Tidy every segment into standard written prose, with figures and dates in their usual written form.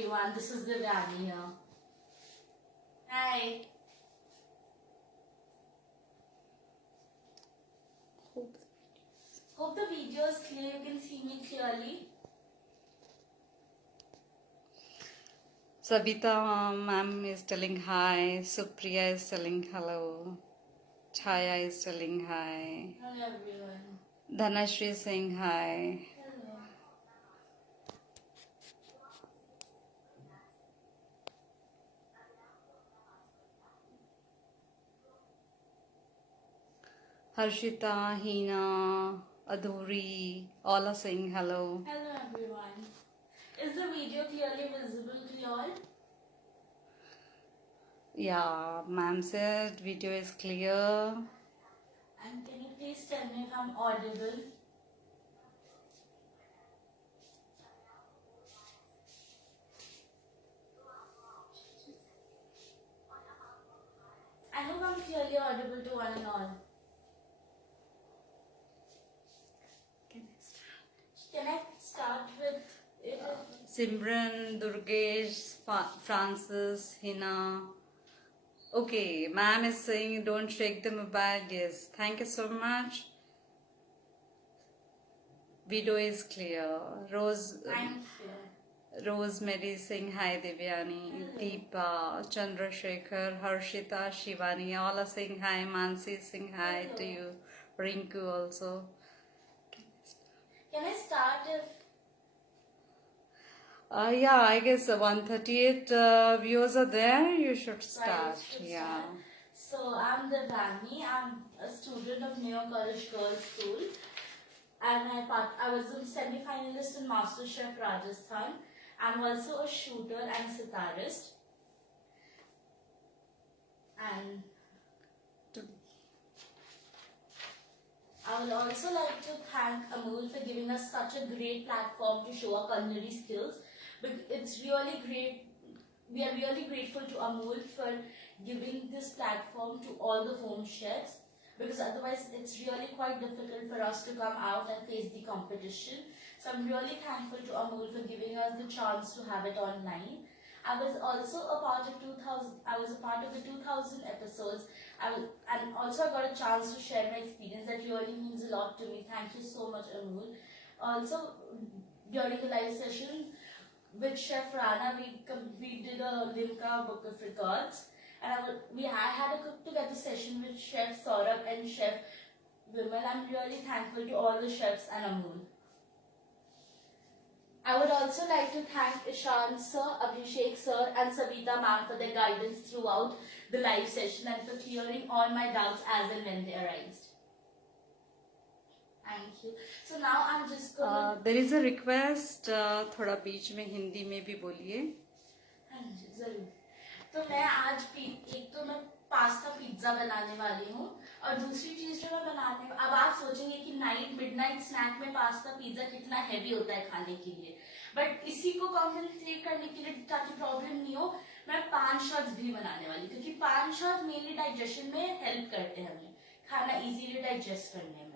everyone, this is Divyani here. Hi. Hope the video is clear, you can see me clearly. Sabita ma'am is telling hi, Supriya is telling hello, Chaya is telling hi, Hello everyone. Dhanashri is saying hi. Hello. Harshita, Hina, Adhuri, all are saying hello. Hello everyone. Is the video clearly visible to you all? Yeah, ma'am said video is clear. And can you please tell me if I'm audible? I hope I'm clearly audible to one and all. Can I start with it? Simran, Durgesh, Francis, Hina. Okay, ma'am is saying don't shake the mobile. Yes, thank you so much. Video is clear. Thank you. Rosemary is saying hi, Devyani, Deepa, Chandrasekhar, Harshita, Shivani, all are saying hi. Mansi is saying hi to you. Rinku also. Can I start if Yeah, I guess 138 viewers are there. You should start. Yeah. So I'm Divyani. I'm a student of New College Girls School, and I was a semi-finalist in MasterChef Rajasthan. I'm also a shooter and a sitarist. And I would also like to thank Amul for giving us such a great platform to show our culinary skills. But it's really great. We are really grateful to Amul for giving this platform to all the home chefs, because otherwise it's really quite difficult for us to come out and face the competition. So I'm really thankful to Amul for giving us the chance to have it online. I was also a part of 2000. I was a part of the 2000 episodes. And also I got a chance to share my experience. That really means a lot to me. Thank you so much, Amul. Also, during the live session with Chef Rana, we did a Limca book of records, and I had a cook together session with Chef Saurabh and Chef Vimal. I'm really thankful to all the chefs and Amul. I would also like to thank Ishan sir, Abhishek sir and Savita ma'am for their guidance throughout the live session and for clearing all my doubts as and when they arised. Thank you. So now I'm just going There is a request. थोड़ा बीच में हिंदी में भी बोलिए. हाँ जी जरूर. तो मैं आज एक तो मैं पास्ता पिज्जा बनाने वाली हूँ, और दूसरी चीज जो मैं बनाने, अब आप सोचेंगे कि मिडनाइट स्नैक में पास्ता पिज्जा कितना हैवी होता है खाने के लिए, बट इसी को कॉम्पेंसेट करने के लिए, ताकि प्रॉब्लम नहीं हो, मैं पान शॉट्स भी बनाने वाली, क्योंकि पान शॉट्स मेनली डाइजेशन में हेल्प करते हैं हमें खाना इजीली डाइजेस्ट करने में.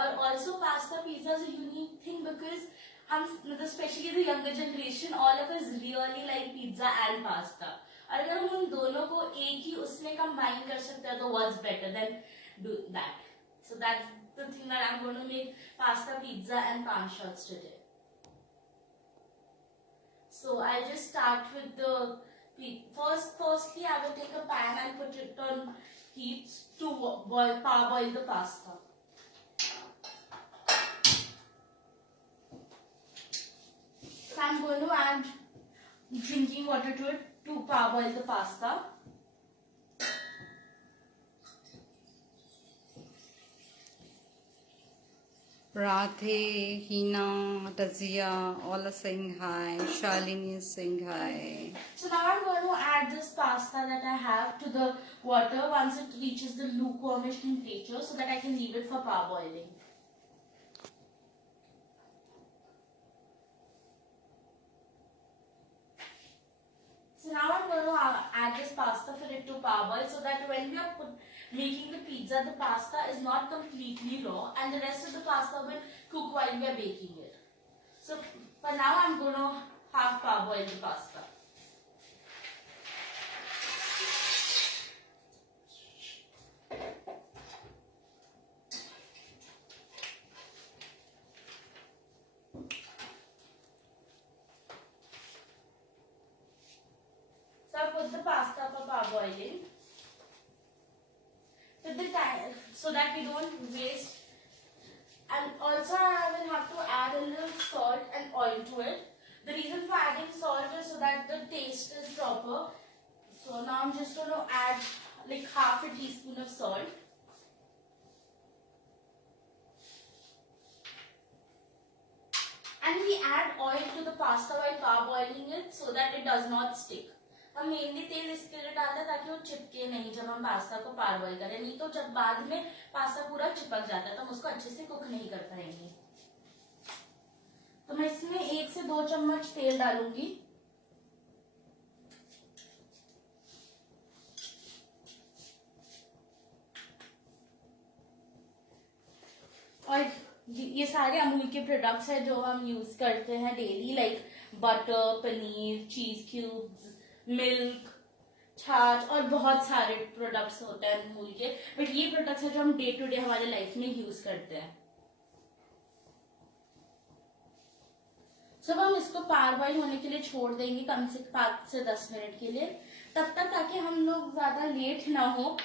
और also pasta pizza is a unique thing because हम मतलब specially the younger generation all of us really like pizza and pasta. और अगर हम उन दोनों को एक ही उसमें कंबाइन कर सकते हैं तो what's better than do that. So that's the thing that I am going to make pasta pizza and paan shots today. So I'll just start with the firstly I will take a pan and put it on heat to parboil the pasta. So I'm going to add drinking water to it to parboil the pasta. Radhe, Hina, Dazia, all are saying hi. Shalini is saying hi. So now I'm going to add this pasta that I have to the water once it reaches the lukewarmish temperature, so that I can leave it for parboiling. So now I'm going to add this pasta for it to parboil, so that when we are making the pizza, the pasta is not completely raw and the rest of the pasta will cook while we are baking it. So for now I'm going to half parboiled pasta. So I put the pasta for parboiling. With the time, so that we don't waste. And also I will have to add a little salt and oil to it. The reason for adding salt is so that the taste is proper. So now I'm just going to add like half a teaspoon of salt. And we add oil to the pasta while parboiling it so that it does not stick. हम mainly तेल इसके लिए डालते हैं ताकि वो चिपके नहीं जब हम पास्ता को पारबॉइल करें, नहीं तो जब बाद में पास्ता पूरा चिपक जाता है तो हम उसको अच्छे से कुक नहीं कर पाएंगे. तो मैं इसमें 1 से 2 चम्मच तेल डालूंगी. और ये सारे अमूल के प्रोडक्ट्स हैं जो हम यूज करते हैं डेली, लाइक बटर, पनीर, चीज क्यूब्स, मिल्क, छाछ और बहुत सारे प्रोडक्ट्स होते हैं अमूल के. बट ये प्रोडक्ट्स हैं जो हम डे टू डे हमारे लाइफ में यूज करते हैं. हम इसको पारबॉइल होने के लिए छोड़ देंगे कम से 5 से 10 मिनट के लिए, तब तक ताकि हम लोग ज्यादा लेट ना हो.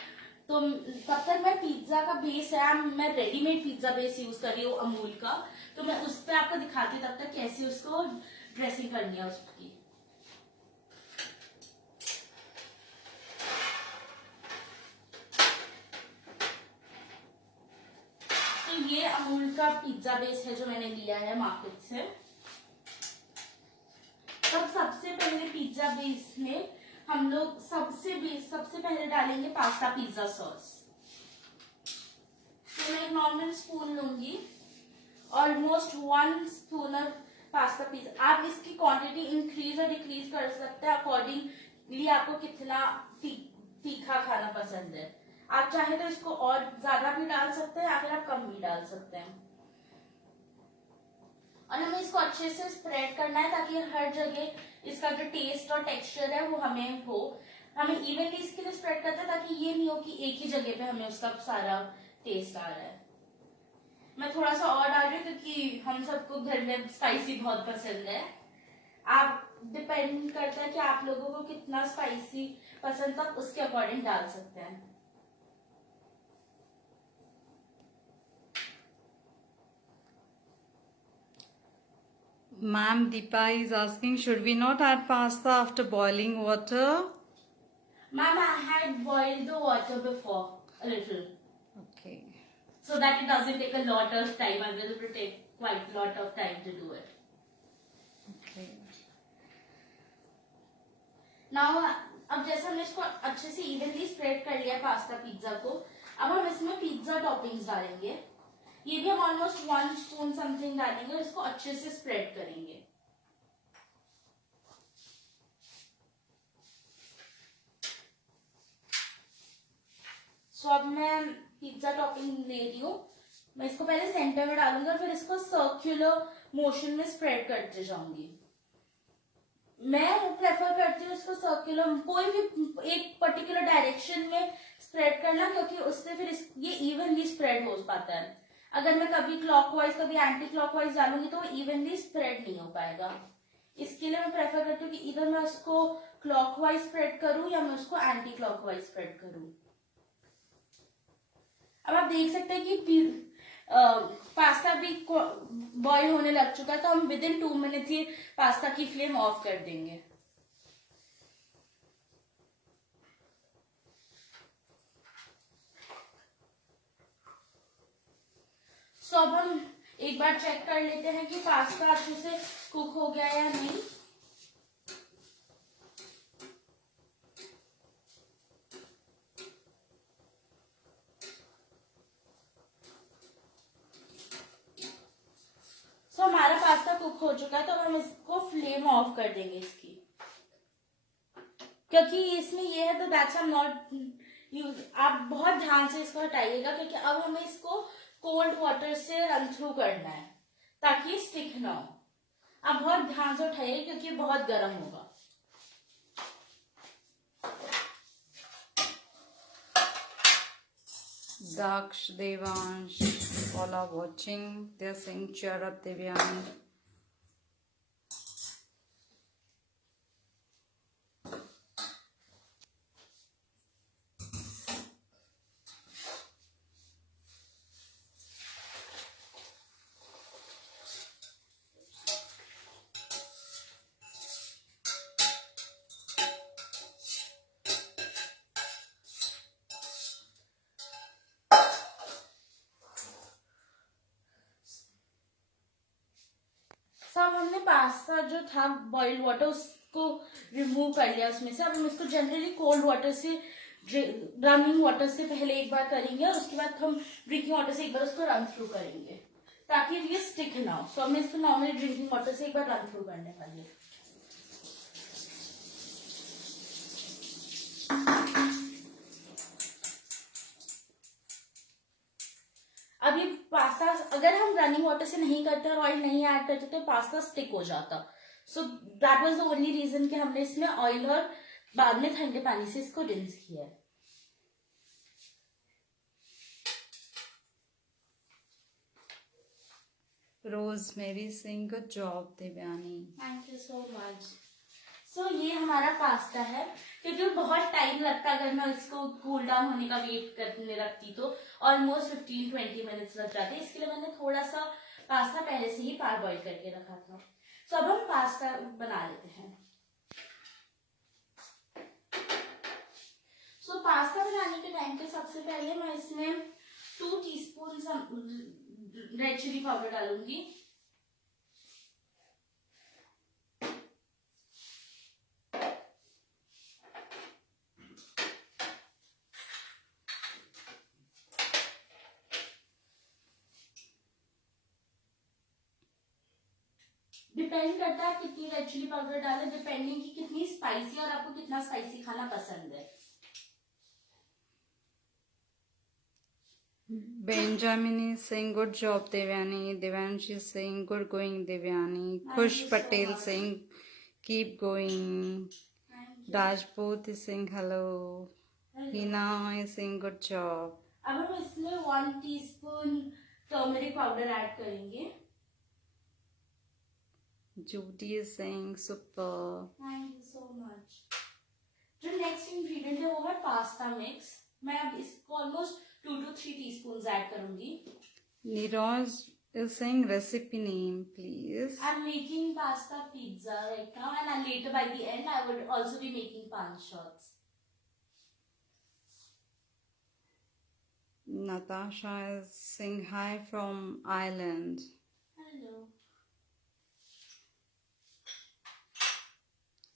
तो तब तक मैं पिज्जा का बेस है, मैं रेडीमेड पिज्जा बेस यूज कर रही हूँ अमूल का, तो मैं उस पर आपको दिखाती हूँ तब तक कैसे उसको ड्रेसिंग करनी है उसकी. तो ये अमूल का पिज्जा बेस है जो मैंने लिया है मार्केट से. तब सबसे पहले पिज्जा बेस में हम लोग सबसे पहले डालेंगे पास्ता पिज्जा सॉस. तो मैं एक नॉर्मल स्पून लूंगी, almost 1 spoon of pasta pizza. आप इसकी क्वांटिटी इंक्रीज और डिक्रीज कर सकते हैं अकॉर्डिंगली आपको कितना तीखा खाना पसंद है. आप चाहे तो इसको और ज्यादा भी डाल सकते हैं या फिर आप कम भी डाल सकते हैं. और हमें इसको अच्छे से स्प्रेड करना है ताकि हर जगह इसका जो टेस्ट और टेक्सचर है वो हमें इवनली इसके लिए स्प्रेड करते हैं ताकि ये नहीं हो कि एक ही जगह पे हमें उसका सारा टेस्ट आ रहा है. मैं थोड़ा सा और डाल रही हूँ क्योंकि हम सबको घर में स्पाइसी बहुत पसंद है. आप डिपेंड करता है कि आप लोगों को कितना स्पाइसी पसंद, तब उसके अकॉर्डिंग डाल सकते हैं. Ma'am, Deepa is asking, should we not add pasta after boiling water? Ma'am, I had boiled the water before a little. Okay. So that it doesn't take a lot of time. I'm going to take quite a lot of time to do it. Okay. Now, अब जैसे हमने इसको अच्छे से evenly spread कर लिया pasta pizza को, अब हम इसमें पिज्जा टॉपिंग्स डालेंगे. ये भी हम ऑलमोस्ट 1 स्पून समथिंग डालेंगे और इसको अच्छे से स्प्रेड करेंगे. सो अब मैं पिज्जा टॉपिंग ले रही हूँ. मैं इसको पहले सेंटर में डालूंगी और फिर इसको सर्कुलर मोशन में स्प्रेड करते जाऊंगी. मैं प्रेफर करती हूँ इसको सर्कुलर, कोई भी एक पर्टिकुलर डायरेक्शन में स्प्रेड करना, क्योंकि उससे फिर ये इवनली स्प्रेड हो पाता है. अगर मैं कभी क्लॉकवाइज कभी एंटी क्लॉकवाइज डालूंगी तो वो इवनली स्प्रेड नहीं हो पाएगा. इसके लिए मैं प्रेफर करती हूँ कि इधर मैं उसको क्लॉकवाइज स्प्रेड करूं या मैं उसको एंटी क्लॉकवाइज स्प्रेड करूं. अब आप देख सकते हैं कि पास्ता भी बॉईल होने लग चुका है, तो हम with in 2 minutes he pasta की फ्लेम ऑफ कर देंगे. सो अब हम एक बार चेक कर लेते हैं कि पास्ता अच्छे से कुक हो गया या नहीं. सो हमारा पास्ता कुक हो चुका है, तो हम इसको फ्लेम ऑफ कर देंगे इसकी, क्योंकि इसमें ये है तो दैट्स आर नॉट यूज. आप बहुत ध्यान से इसको हटाइएगा क्योंकि अब हमें इसको कोल्ड वाटर से रन थ्रू करना है ताकि स्टिक ना हो. आप बहुत ध्यान से उठाइए क्योंकि ये बहुत गर्म होगा। Daksh, Devansh, all are watching. They're saying cheer up, Devyani. सब हमने पास्ता जो था बॉइल्ड वाटर उसको रिमूव कर लिया उसमें से। अब हम इसको जनरली कोल्ड वाटर से, रनिंग वाटर से पहले एक बार करेंगे और उसके बाद हम ड्रिंकिंग वाटर से एक बार उसको रन थ्रू करेंगे ताकि ये स्टिक ना हो। सो हमें इसको नॉर्मली ड्रिंकिंग वाटर से एक बार रन थ्रू करने वाली है। अब ये पास्ता अगर हम रनिंग वाटर से नहीं करते और ऑयल नहीं ऐड करते तो पास्ता स्टिक हो जाता। So that was the only reason कि हमने इसमें ऑयल और बाद में ठंडे पानी से इसको रिंस किया है। Rosemary saying good job, Devyani. Thank you so much. So ये हमारा पास्ता है। क्योंकि बहुत टाइम लगता अगर मैं इसको कूल डाउन होने का वेट करने रखती तो ऑलमोस्ट 15-20 मिनट्स लग जाते। इसके लिए मैंने थोड़ा सा पास्ता पहले से ही पार बॉईल करके रखा था। सो अब हम पास्ता बना लेते हैं। सो पास्ता बनाने के टाइम पे सबसे पहले मैं इसमें 2 टीस्पून रेड चिली पाउडर डालूंगी। डिपेंड करता है कितनी रेड चिली पाउडर डालें, डिपेंडिंग की कितनी स्पाइसी और आपको कितना स्पाइसी खाना पसंद है। Benjamin is saying good job, Devyani. Devansh is saying good going, Devyani. Thank Khush you so Patel much. saying keep going. Thank you. Dashboot is saying hello. Hello. Hina is saying good job. अब हम इसमें 1 teaspoon turmeric powder add करेंगे। Judy is saying super. Thank you so much. जो next ingredient है वो है pasta mix. मैं अब इसको ऑलमोस्ट 2 to 3 टीस्पून ऐड करूंगी। Niraj is saying recipe name, please. I'm making pasta pizza right now, and later by the end I would also be making pan shots. Natasha is saying hi from Ireland. Hello.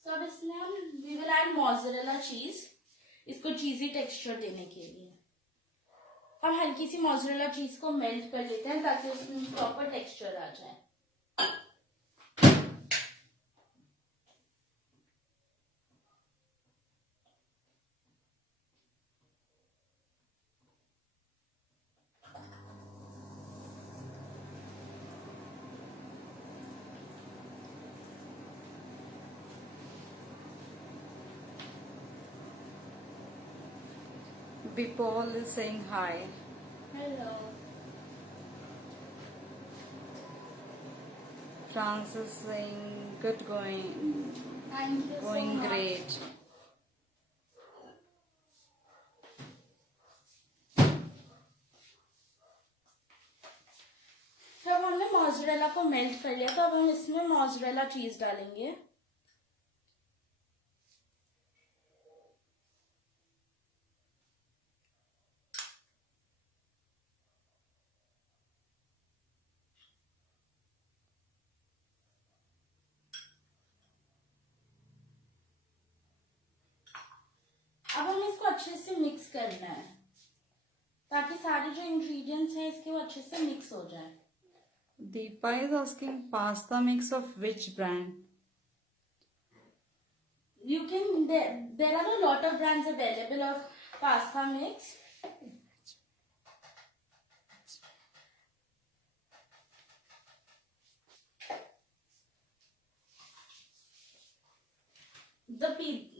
So अब इसमें हम we will add mozzarella cheese, इसको चीजी texture देने के लिए। हम हल्की सी mozzarella चीज को मेल्ट कर लेते हैं ताकि उसमें प्रॉपर टेक्सचर आ जाए। Bipol is saying hi. Hello. France is saying good going. Thank you Going so much. great. जब हमने मोज़रेला को मेल्ट कर लिया तो अब हम इसमें मोज़रेला चीज डालेंगे। अब हमें इसको अच्छे से मिक्स करना है ताकि सारे जो इंग्रेडिएंट्स हैं इसके वो अच्छे से मिक्स हो जाए। Deepa is asking pasta mix of which brand? You can there are a lot of brands available of pasta mix.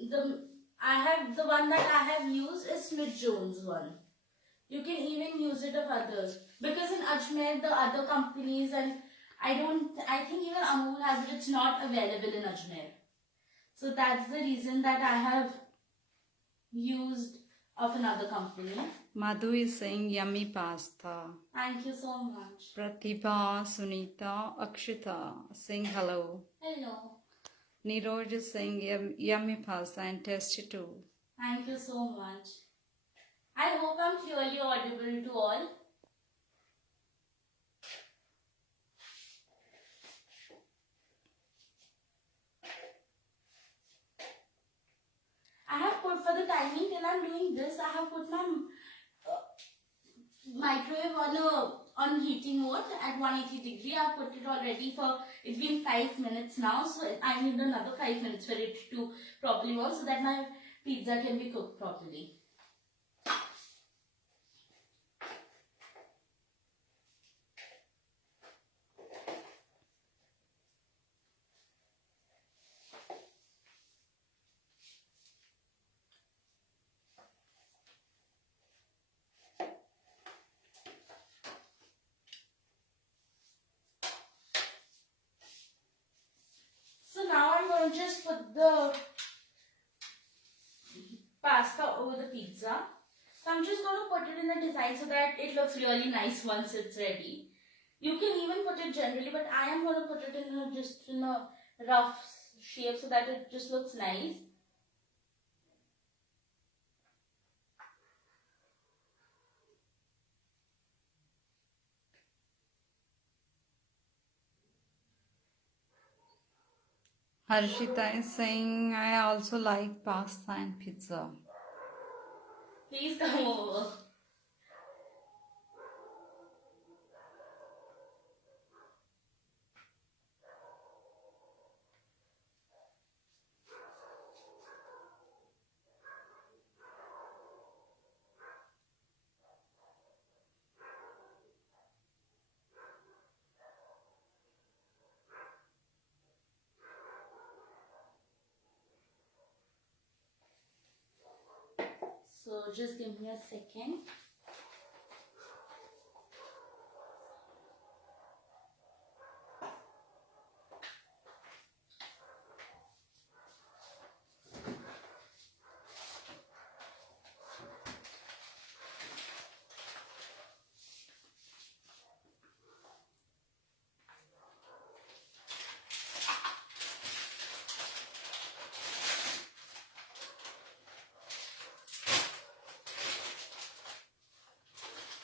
the one that I have used is Smith Jones one. You can even use it of others, because in Ajmer the other companies, and I think even Amul has it, it's not available in Ajmer. So that's the reason that I have used of another company. Madhu is saying yummy pasta. Thank you so much. Pratibha, Sunita, Akshita saying hello. Hello. Niroj is saying yummy pasta and tasty too. Thank you so much. I hope I'm clearly audible to all. I have put, for the timing till I'm doing this, I have put my microwave on heating mode at 180 degree. I have put it already for, it's been 5 minutes now, so I need another 5 minutes for it to properly warm, so that my pizza can be cooked properly. So now I'm going to just put the pasta over the pizza. So I'm just going to put it in the design so that it looks really nice once it's ready. You can even put it generally, but I am going to put it in just in a rough shape so that it just looks nice. Harshita is saying I also like pasta and pizza. Please come over. So just give me a second.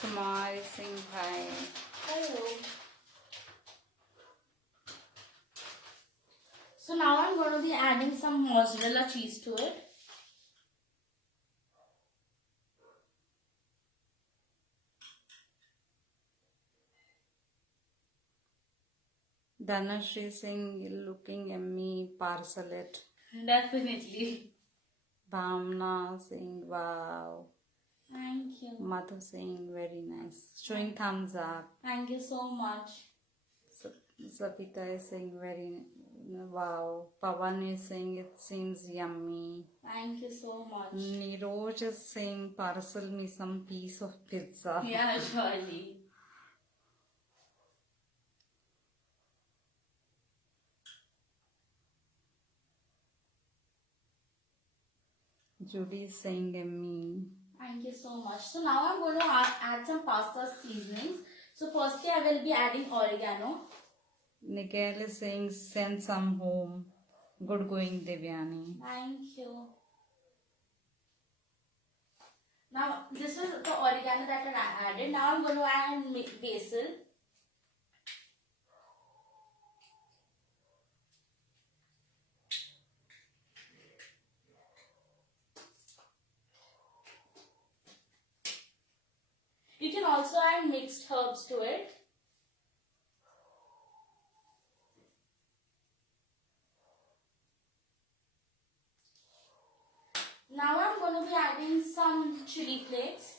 Kumar is saying hi. Hello. So now I'm going to be adding some mozzarella cheese to it. Dhanashree is saying looking yummy, parcel it. Definitely. Bhamna saying wow. Thank you. Madhu saying very nice. Showing thumbs up. Thank you so much. Sapita is saying very wow. Pavan is saying it seems yummy. Thank you so much. Niroj is saying parcel me some piece of pizza. Yeah, surely. Judy is saying yummy. Thank you so much. So now I'm going to add some pasta seasonings. So firstly I will be adding oregano. Nikhil is saying send some home. Good going, Devyani. Thank you. Now this is the oregano that I added. Now I'm going to add basil. You can also add mixed herbs to it. Now I'm going to be adding some chili flakes.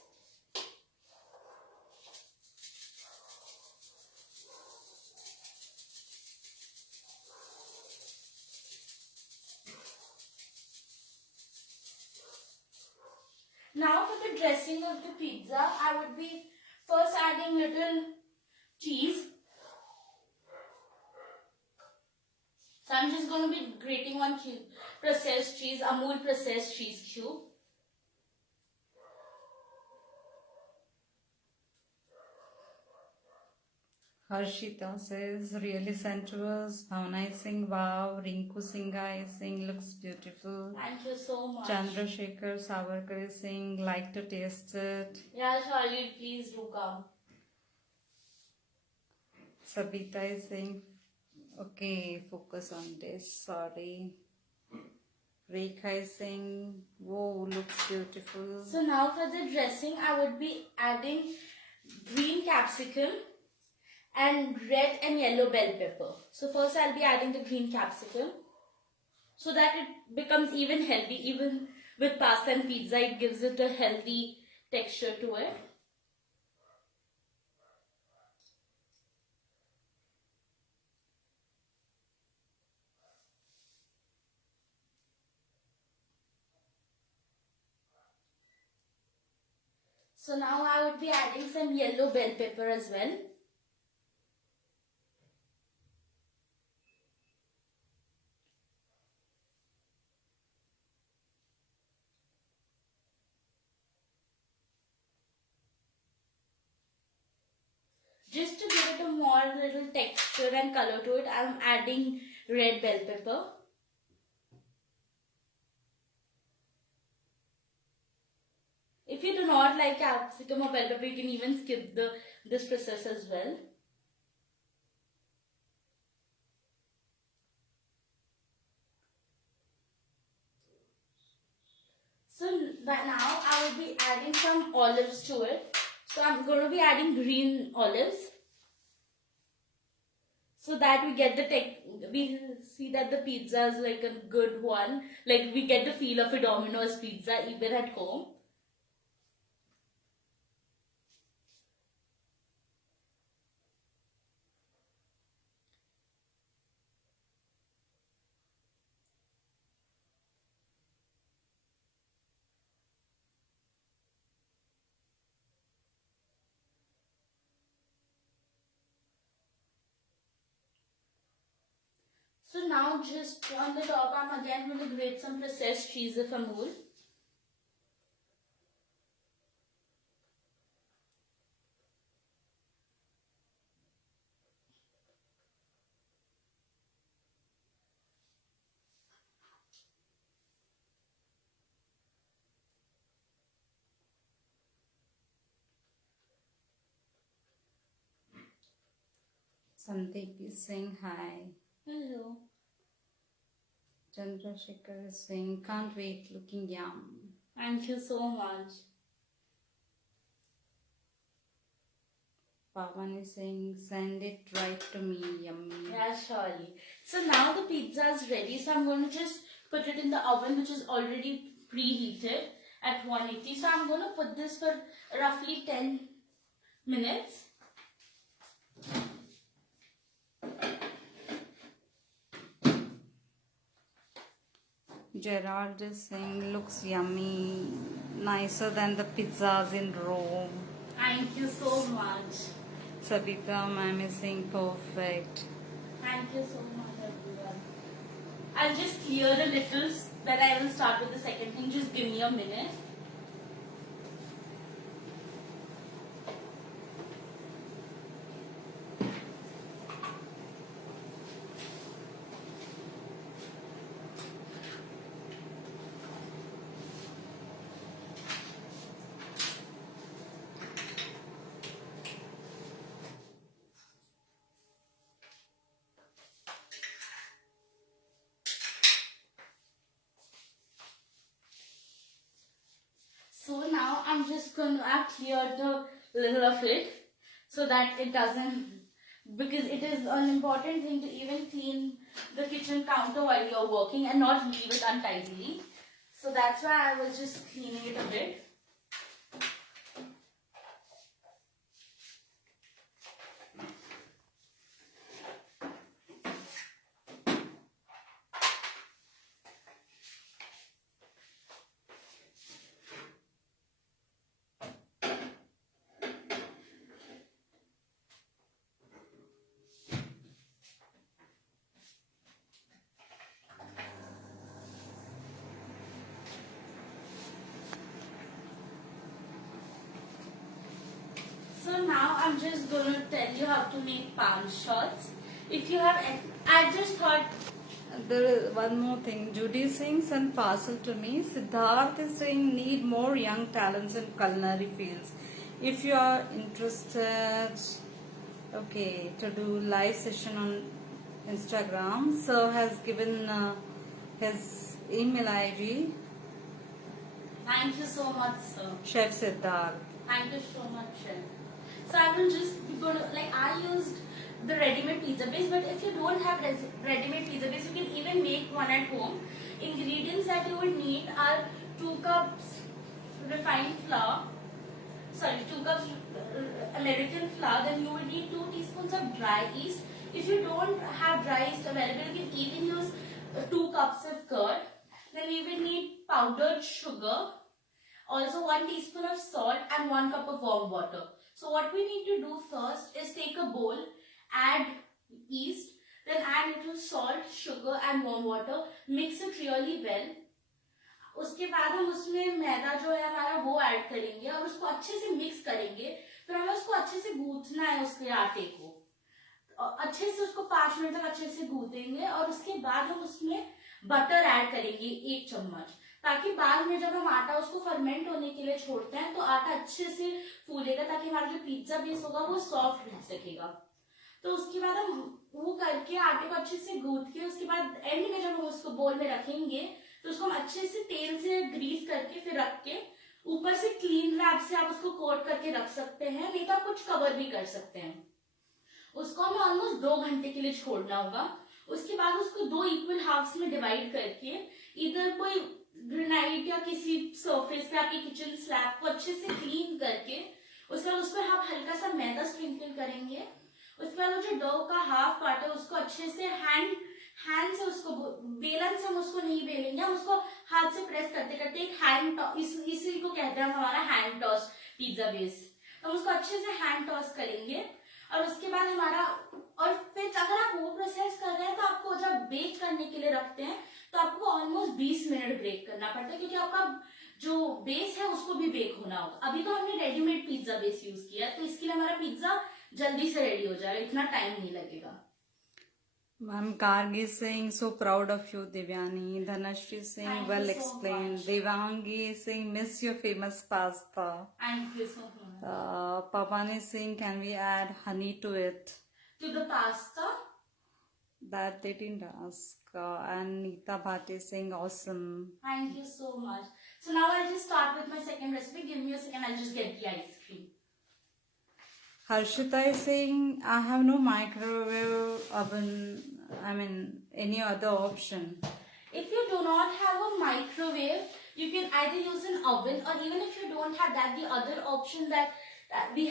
now for the dressing of the pizza, I would be first adding little cheese. So I'm just going to be grating one processed cheese, Amul processed cheese cube. Harshita says, really sensuous. Bhavana is saying, wow. Rinku Singha is saying, looks beautiful. Thank you so much. Chandrasekhar Savarkar is saying, like to taste it. Yeah, Charlie, please do come. Sabita is saying, okay, focus on this. Sorry. Rekha is saying, whoa, looks beautiful. So now for the dressing, I would be adding green capsicum and red and yellow bell pepper. So first I'll be adding the green capsicum so that it becomes even healthy. Even with pasta and pizza, it gives it a healthy texture to it. So now I would be adding some yellow bell pepper as well. Just to give it a more little texture and color to it, I'm adding red bell pepper. If you do not like capsicum or bell pepper, you can even skip this process as well. So now I will be adding some olives to it. So I'm going to be adding green olives, so that we get we see that the pizza is like a good one. Like we get the feel of a Domino's pizza even at home. So now just on the top, I'm again going to grate some processed cheese of Amul. Sandeep is saying hi. Hello. Chandrasekhar is saying, can't wait, looking yum. Thank you so much. Pavan is saying, send it right to me, yummy. Yeah, surely. So now the pizza is ready. So I'm going to just put it in the oven, which is already preheated at 180. So I'm going to put this for roughly 10 minutes. Gerald is saying, looks yummy, nicer than the pizzas in Rome. Thank you so much. Sabita ma'am is saying, perfect. Thank you so much, everyone. I'll just clear a little, then I will start with the second thing. Just give me a minute. So now I'm just going to clear the little of it so that it doesn't, because it is an important thing to even clean the kitchen counter while you're working and not leave it untidily. So that's why I was just cleaning it a bit. So now I'm just gonna tell you how to make pan shots. If you have, I just thought. There is one more thing. Judy Singh sent parcel to me. Siddharth is saying need more young talents in culinary fields. If you are interested, okay, to do live session on Instagram. So has given his email ID. Thank you so much, sir. Chef Siddharth. Thank you so much, Chef. So I will just go to, like, I used the ready-made pizza base, but if you don't have ready-made pizza base, you can even make one at home. Ingredients that you would need are 2 cups refined flour, sorry, 2 cups American flour. Then you would need 2 teaspoons of dry yeast. If you don't have dry yeast available, you can even use 2 cups of curd. Then we will need powdered sugar, also 1 teaspoon of salt and 1 cup of warm water. So what we need to do first is take a bowl, add yeast, then add little salt, sugar and warm water, mix it really well. उसके बाद हम उसमें मैदा जो है हमारा वो add करेंगे और उसको अच्छे से मिक्स करेंगे। फिर हमें उसको अच्छे से गूंथना है, उसके आटे को अच्छे से उसको 5 मिनट तक अच्छे से गूंथेंगे और उसके बाद हम उसमें बटर ऐड करेंगे 1 चम्मच, ताकि बाद में जब हम आटा उसको फर्मेंट होने के लिए छोड़ते हैं तो आटा अच्छे से फूलेगा, ताकि हमारा जो पिज्जा बेस होगा वो सॉफ्ट रह सकेगा। तो उसके बाद हम वो करके आटे को अच्छे से गूंथ के उसके बाद एंड में जब हम उसको बोल में रखेंगे तो उसको हम अच्छे से तेल से ग्रीस करके फिर रख के ऊपर से क्लीन रैप से आप उसको कोट करके रख सकते हैं, नहीं तो आप कुछ कवर भी कर सकते हैं। उसको हमें ऑलमोस्ट 2 घंटे के लिए छोड़ना होगा। उसके बाद उसको 2 इक्वल हाफ्स में डिवाइड करके इधर कोई ग्रेनाइट या किसी सरफेस पे आपकी किचन स्लैब को अच्छे से क्लीन करके उसके बाद उस पर आप हल्का सा मैदा स्प्रिंकल करेंगे। उसके बाद जो डो का हाफ पार्ट है उसको अच्छे से हैंड से उसको बेलन से हम उसको नहीं बेलेंगे, हम उसको हाथ से प्रेस करते करते एक हैंड इसी को कहते हैं हम हमारा हैंड टॉस पिज्जा बेस। तो हम उसको अच्छे से हैंड टॉस करेंगे और उसके बाद हमारा, और फिर अगर आप वो प्रोसेस कर रहे हैं तो आपको जब बेक करने के लिए रखते हैं तो आपको ऑलमोस्ट 20 मिनट बेक करना पड़ता है, क्योंकि आपका जो बेस है उसको भी बेक होना होगा। अभी तो हमने रेडीमेड पिज्जा बेस यूज किया तो इसके लिए हमारा पिज्जा जल्दी से रेडी हो जाएगा, इतना टाइम नहीं लगेगा। Ma'am Gargi saying so proud of you, Devyani. Dhanashri saying Thank well you so explained. much. Devangi saying miss your famous pasta. Thank you so much. Papani saying can we add honey to it? To the pasta? That they didn't ask. And Neeta Bhate saying awesome. Thank you so much. So now I'll just start with my second recipe. Give me a second, I'll just get the ice cream. Harshita is saying I have no microwave oven. I mean any other option. If you do not have a microwave, you can either use an oven, or even if you don't have that, the other option that we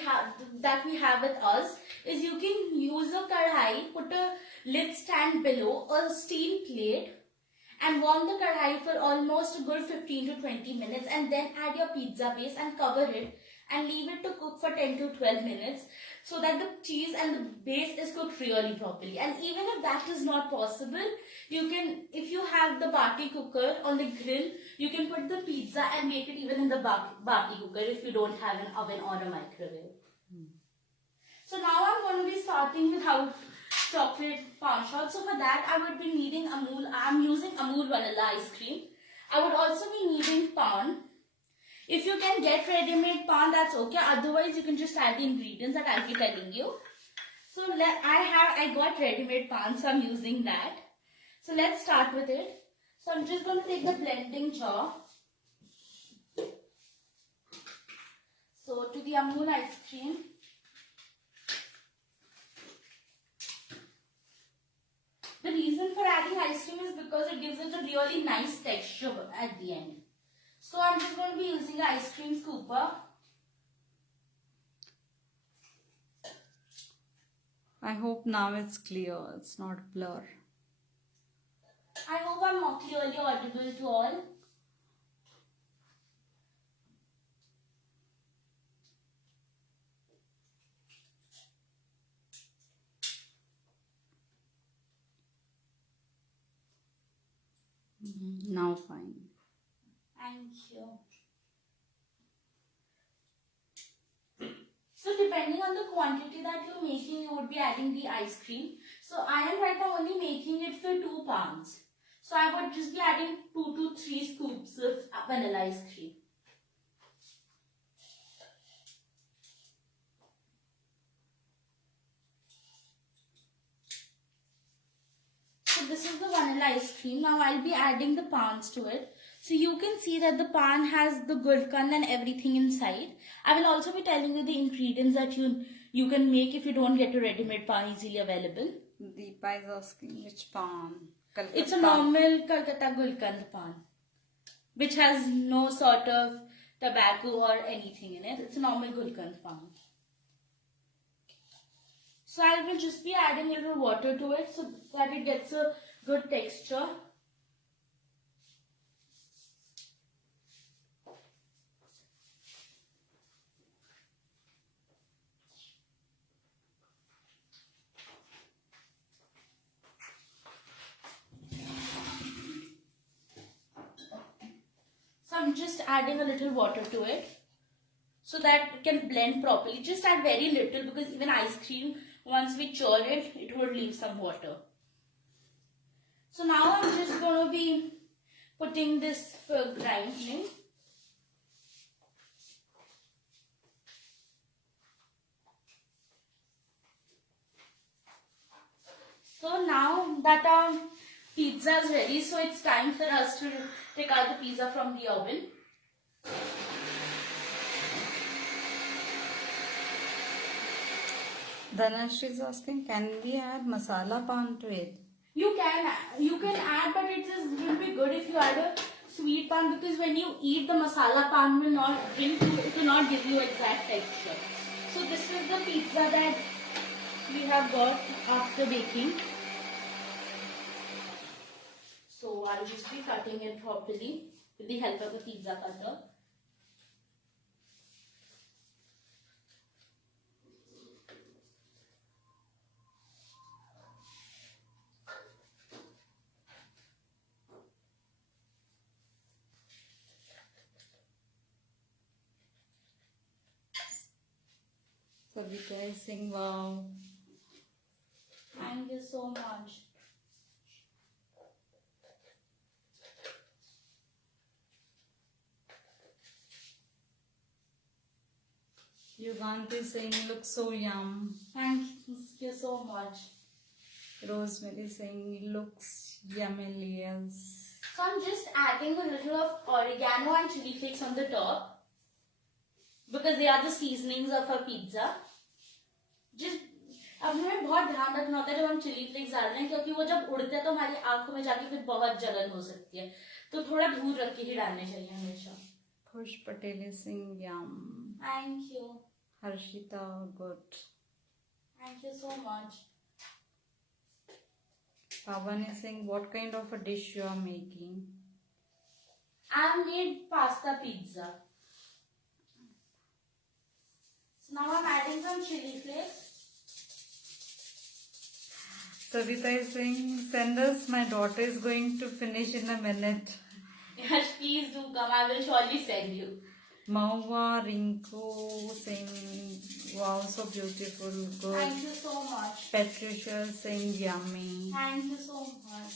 have with us is you can use a kadhai, put a lid stand below a steel plate and warm the kadhai for almost a good 15 to 20 minutes, and then add your pizza base and cover it and leave it to cook for 10 to 12 minutes so that the cheese and the base is cooked really properly. And even if that is not possible, you can, if you have the Bati cooker on the grill, you can put the pizza and make it even in the Bati cooker if you don't have an oven or a microwave. So now I'm going to be starting with how chocolate pan shot. So for that I would be needing Amul. I'm using Amul vanilla ice cream. I would also be needing pan. If you can get ready-made pan, that's okay. Otherwise, you can just add the ingredients that I'll be telling you. So I got ready-made pan, so I'm using that. So let's start with it. So I'm just going to take the blending jar. So to the Amul ice cream. The reason for adding ice cream is because it gives it a really nice texture at the end. So I'm just going to be using an ice cream scooper. I hope now it's clear, it's not blur. I hope I'm more clearly audible to all. Now fine. Thank you. So depending on the quantity that you're making, you would be adding the ice cream. So I am right now only making it for 2 pounds. So I would just be adding 2 to 3 scoops of vanilla ice cream. So this is the vanilla ice cream. Now I'll be adding the pans to it. So you can see that the pan has the gulkan and everything inside. I will also be telling you the ingredients that you can make if you don't get a ready-made pan easily available. Deepa is asking which pan? It's a normal Kolkata gulkand pan, which has no sort of tobacco or anything in it. It's a normal gulkand pan. So I will just be adding a little water to it so that it gets a good texture. So I'm just adding a little water to it so that it can blend properly. Just add very little because even ice cream, once we churn it, it would leave some water. So now I'm just going to be putting this for grinding. So now that our pizza is ready, so it's time for us to take out the pizza from the oven. Dhanashree is asking, can we add masala pan to it? You can add, but it will be good if you add a sweet pan because when you eat the masala pan will not it will not give you exact texture. So this is the pizza that we have got after baking. So I'll just be cutting it properly with the help of a pizza cutter. Savita is saying, wow. Thank you so much. Yugant is saying, looks so yum. Thank you so much. Rosemary is saying, looks yummilious. So I'm just adding a little of oregano and chili flakes on the top because they are the seasonings of our pizza. Just अब हमें बहुत ध्यान रखना होता है जब हम chilli flakes डाल रहे हैं क्योंकि वो जब उड़ते हैं तो हमारी आंखों में जाके फिर बहुत जलन हो सकती है तो थोड़ा दूर रख के ही डालने चाहिए हमेशा. Khush Patel is saying, yum. Thank you. Harshita, good. Thank you so much. Pavan is saying, what kind of a dish you are making? I made pasta pizza. So now I'm adding some chili flakes. Savita is saying, send us, my daughter is going to finish in a minute. Yes, please do come. I will surely send you. Maua Rinku saying, wow, so beautiful, good. Thank you so much. Patricia saying, yummy. Thank you so much.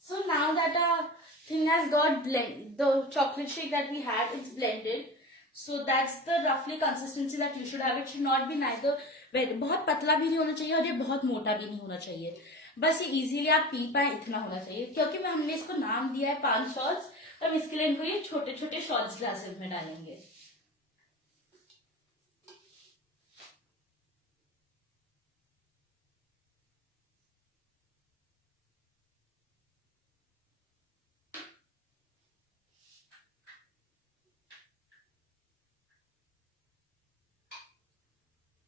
So now that our thing has got blend, the chocolate shake that we had, it's blended. So that's the roughly consistency that you should have. It should not be neither बहुत पतला भी नहीं होना चाहिए और ये बहुत मोटा भी नहीं होना चाहिए. बस ये इजीली आप पी पाए इतना होना चाहिए क्योंकि हमने इसको नाम दिया है 5 शॉट्स तो हम इसके लिए इनको ये छोटे छोटे शॉट्स ग्लासेस में डालेंगे.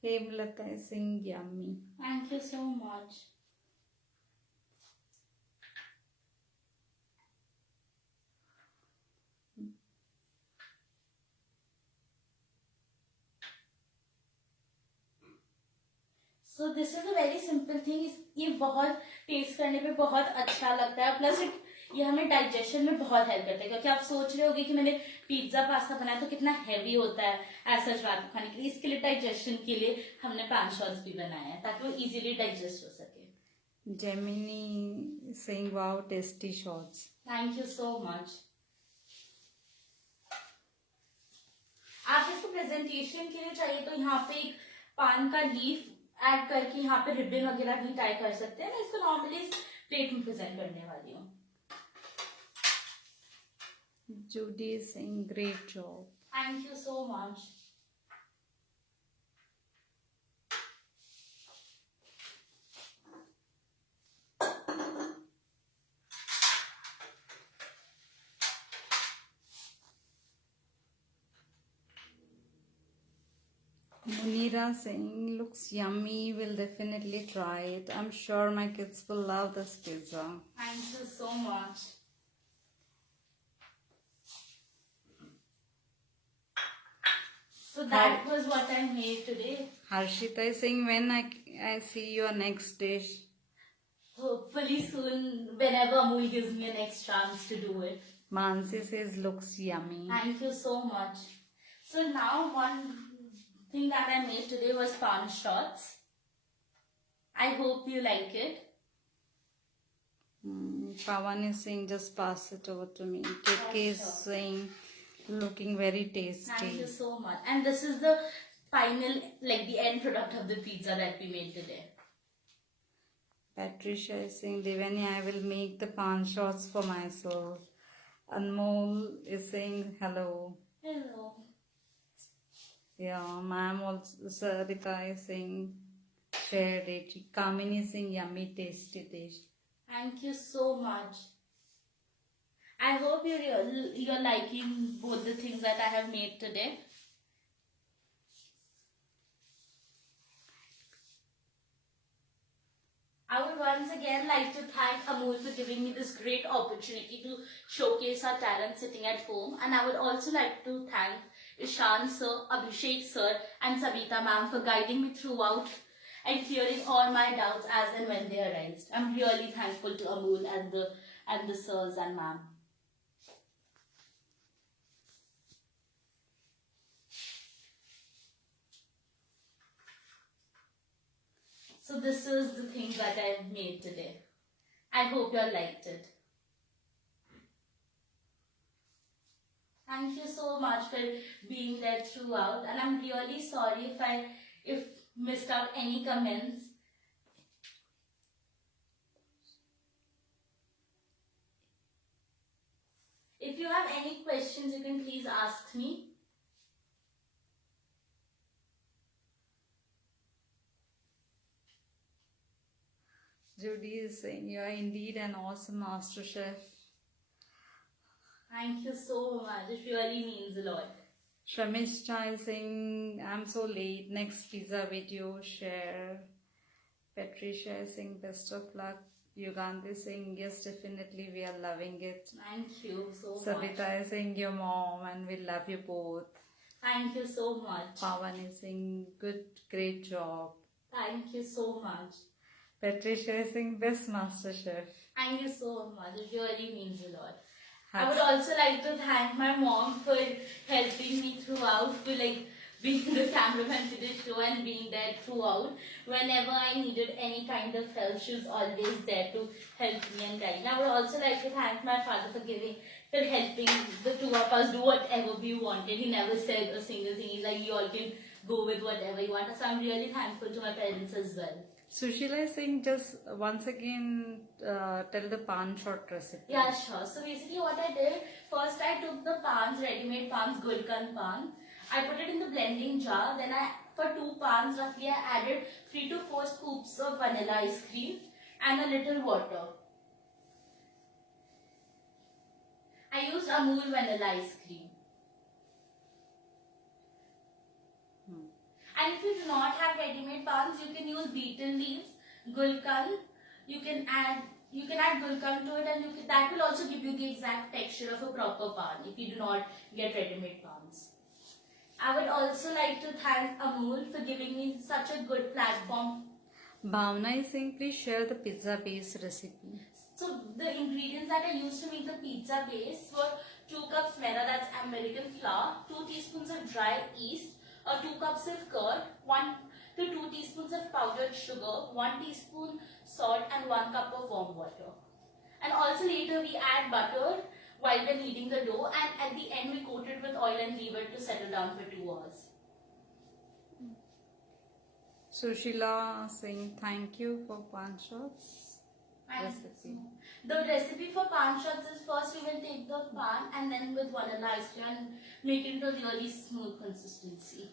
Hemlata is saying, yummy. Thank you so much. So this is a very simple thing. ये बहुत टेस्ट करने पे बहुत अच्छा लगता है. Plus ये हमें डाइजेशन में बहुत हेल्प करता है, क्योंकि आप सोच रहे होगे कि मैंने पिज्जा पास्ता बनाया तो कितना हैवी होता है ऐसा रात को खाने के लिए। इसके लिए डाइजेशन के लिए हमने पैन शॉट्स भी बनाए हैं ताकि वो इजीली डाइजेस्ट हो सके। Gemini saying wow, tasty shots. Thank you so much. आप इसको प्रेजेंटेशन के लिए चाहिए तो यहाँ पे एक पान का लीफ ऐड करके यहाँ पे रिबन वगैरह भी टाई कर सकते हैं। मैं इसको नॉर्मली प्लेट में प्रेजेंट करने वाली हूँ। Judy is saying great job. Thank you so much. Munira saying looks yummy, will definitely try it. I'm sure my kids will love this pizza. Thank you so much. So that was what I made today. Harshita is saying when I see your next dish. Hopefully soon, whenever Amul gives me a next chance to do it. Mansi says looks yummy. Thank you so much. So now one thing that I made today was pan shots. I hope you like it. Pawan is saying just pass it over to me. KK is saying looking very tasty. Thank you so much. And this is the final, like the end product of the pizza that we made today. Patricia is saying Devani, I will make the pan shots for myself. Anmol is saying hello. Hello. Yeah, ma'am also, Sarita is saying shared it. Kamini is saying yummy, tasty dish. Thank you so much. I hope you're liking both the things that I have made today. I would once again like to thank Amul for giving me this great opportunity to showcase our talent sitting at home. And I would also like to thank Ishan sir, Abhishek sir and Savita ma'am for guiding me throughout and clearing all my doubts as and when they arise. I'm really thankful to Amul and the sirs and ma'am. So this is the thing that I made today. I hope you all liked it. Thank you so much for being there throughout, and I'm really sorry if I missed out any comments. If you have any questions, you can please ask me. Judy is saying you are indeed an awesome master chef. Thank you so much. It really means a lot. Shamishcha is saying I'm so late. Next pizza video share. Patricia is saying best of luck. Yugandhi is saying yes, definitely we are loving it. Thank you so much. Savita is saying your mom and we love you both. Thank you so much. Pawan is saying good, great job. Thank you so much. Patricia is saying best master chef. Thank you so much. It really means a lot. I would also like to thank my mom for helping me throughout, for being the cameraman for this show and being there throughout. Whenever I needed any kind of help, she was always there to help me and guide me. I would also like to thank my father for helping the two of us do whatever we wanted. He never said a single thing. He's like, you all can go with whatever you want. So I'm really thankful to my parents as well. Sushila is saying just once again tell the pan shot recipe. Yeah, sure. So basically what I did, first I took the pans, ready-made pans, Gulkan pan. I put it in the blending jar. Then for 2 pans roughly, I added 3 to 4 scoops of vanilla ice cream and a little water. I used Amul vanilla ice cream. And if you do not have ready-made pans, you can use beetle leaves, gulkan. You can add gulkan to it, and that will also give you the exact texture of a proper pan if you do not get ready-made pans. I would also like to thank Amul for giving me such a good platform. Bhavna is saying please share the pizza base recipe. So the ingredients that I used to make the pizza base were 2 cups maida, that's American flour, 2 teaspoons of dry yeast, 2 cups of curd, 1 to 2 teaspoons of powdered sugar, 1 teaspoon salt, and 1 cup of warm water. And also later we add butter while we're kneading the dough, and at the end we coat it with oil and leave it to settle down for 2 hours. Sushila saying thank you for pan shots And recipe. the recipe for pan shots is, first we will take the pan and then with vanilla ice cream and make it into a really smooth consistency.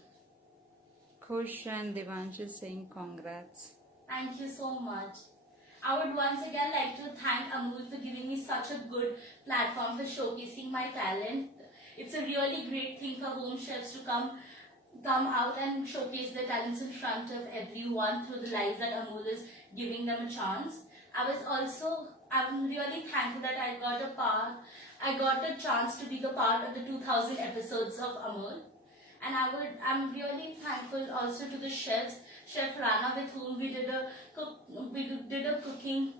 Kush and Devanshi saying congrats. Thank you so much. I would once again like to thank Amul for giving me such a good platform for showcasing my talent. It's a really great thing for home chefs to come out and showcase their talents in front of everyone through the lives that Amul is giving them a chance. I'm really thankful that I got a chance to be the part of the 2000 episodes of Amul. And I'm really thankful also to the chefs, Chef Rana, with whom we did a cooking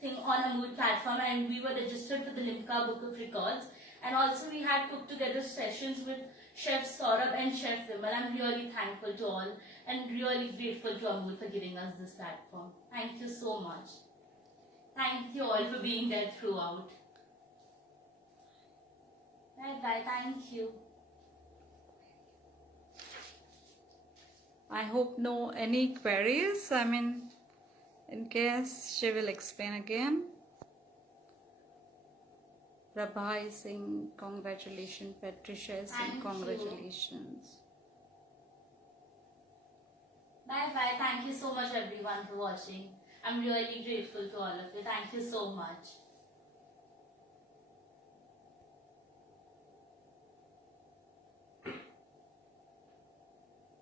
thing on Amul platform, and we were registered for the Limca Book of Records. And also we had cooked together sessions with Chef Saurabh and Chef Vimal. I'm really thankful to all and really grateful to Amul for giving us this platform. Thank you so much. Thank you all for being there throughout. Bye bye. Thank you. I hope no any queries. I mean, in case she will explain again. Prabha is saying congratulations. Patricia is saying Thank you. congratulations. Bye bye. Thank you so much everyone for watching. I'm really grateful to all of you. Thank you so much.